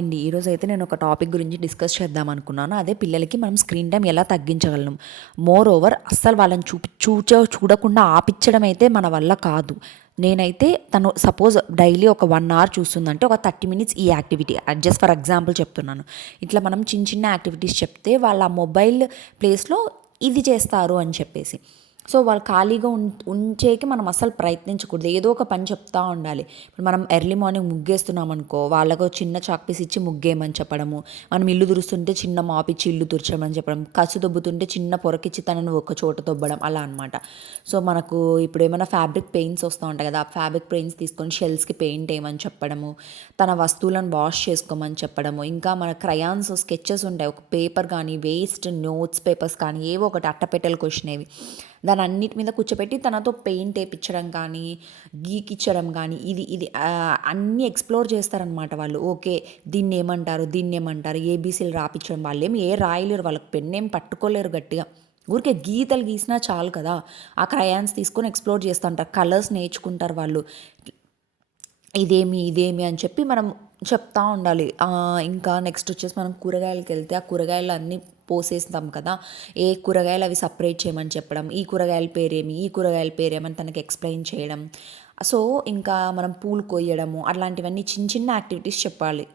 అండి ఈరోజైతే నేను ఒక టాపిక్ గురించి డిస్కస్ చేద్దాం అనుకున్నాను. అదే పిల్లలకి మనం స్క్రీన్ టైం ఎలా తగ్గించగలం. మోర్ ఓవర్ అస్సలు వాళ్ళని చూడకుండా ఆపిచ్చడం అయితే మన వల్ల కాదు. నేనైతే తను సపోజ్ డైలీ ఒక 1 అవర్ చూస్తుందంటే ఒక 30 మినిట్స్ ఈ యాక్టివిటీ జస్ట్ ఫర్ ఎగ్జాంపుల్ చెప్తున్నాను. ఇట్లా మనం చిన్న చిన్న యాక్టివిటీస్ చెప్తే వాళ్ళ మొబైల్ ప్లేస్‌లో ఇది చేస్తారు అని చెప్పేసి. సో వాళ్ళు ఖాళీగా ఉంచేకి మనం అస్సలు ప్రయత్నించకూడదు. ఏదో ఒక పని చెప్తా ఉండాలి. ఇప్పుడు మనం ఎర్లీ మార్నింగ్ ముగ్గేస్తున్నాం అనుకో, వాళ్ళకు చిన్న చాక్ పీస్ ఇచ్చి ముగ్గేయమని చెప్పడము. మనం ఇల్లు తుడుస్తుంటే చిన్న మాప్ ఇచ్చి ఇల్లు తుడచమని చెప్పడం. కసు దొబ్బుతుంటే చిన్న పొరకిచ్చి తనని ఒక చోట దొబ్బడం అలా అనమాట. సో మనకు ఇప్పుడు ఏమైనా ఫ్యాబ్రిక్ పెయింట్స్ వస్తూ ఉంటాయి కదా, ఆ ఫ్యాబ్రిక్ పెయింట్స్ తీసుకొని షెల్స్కి పెయింట్ వేయమని చెప్పడము, తన వస్తువులను వాష్ చేసుకోమని చెప్పడము. ఇంకా మన క్రయాన్స్ స్కెచెస్ ఉంటాయి, ఒక పేపర్ కానీ వేస్ట్ నోట్స్ పేపర్స్ కానీ ఏవో ఒకటి అట్టపెట్టెలకు వచ్చినవి దాని అన్నిటి మీద కూర్చోపెట్టి తనతో పెయింట్ వేయించడం కానీ గీకిచ్చడం కానీ ఇది ఇది అన్నీ ఎక్స్ప్లోర్ చేస్తారనమాట వాళ్ళు. ఓకే, దీన్ని ఏమంటారు ఏబీసీలు రాపించడం. వాళ్ళు ఏమి రాయలేరు, వాళ్ళకి పెన్ ఏం పట్టుకోలేరు గట్టిగా, ఊరికే గీతలు గీసినా చాలు కదా. ఆ క్రయాన్స్ తీసుకొని ఎక్స్ప్లోర్ చేస్తూ ఉంటారు, కలర్స్ నేర్చుకుంటారు వాళ్ళు. ఇదేమి అని చెప్పి మనం చెప్తా ఉండాలి. ఇంకా నెక్స్ట్ వచ్చేసి మనం కూరగాయలకి వెళ్తే ఆ కూరగాయలు అన్నీ పోసేస్తాం కదా, ఏ కూరగాయలు అవి సపరేట్ చేయమని చెప్పడం, ఈ కూరగాయల పేరేమని తనకి ఎక్స్ప్లెయిన్ చేయడం. సో ఇంకా మనం పూలు కొయ్యడము అట్లాంటివన్నీ చిన్న చిన్న యాక్టివిటీస్ చెప్పాలి.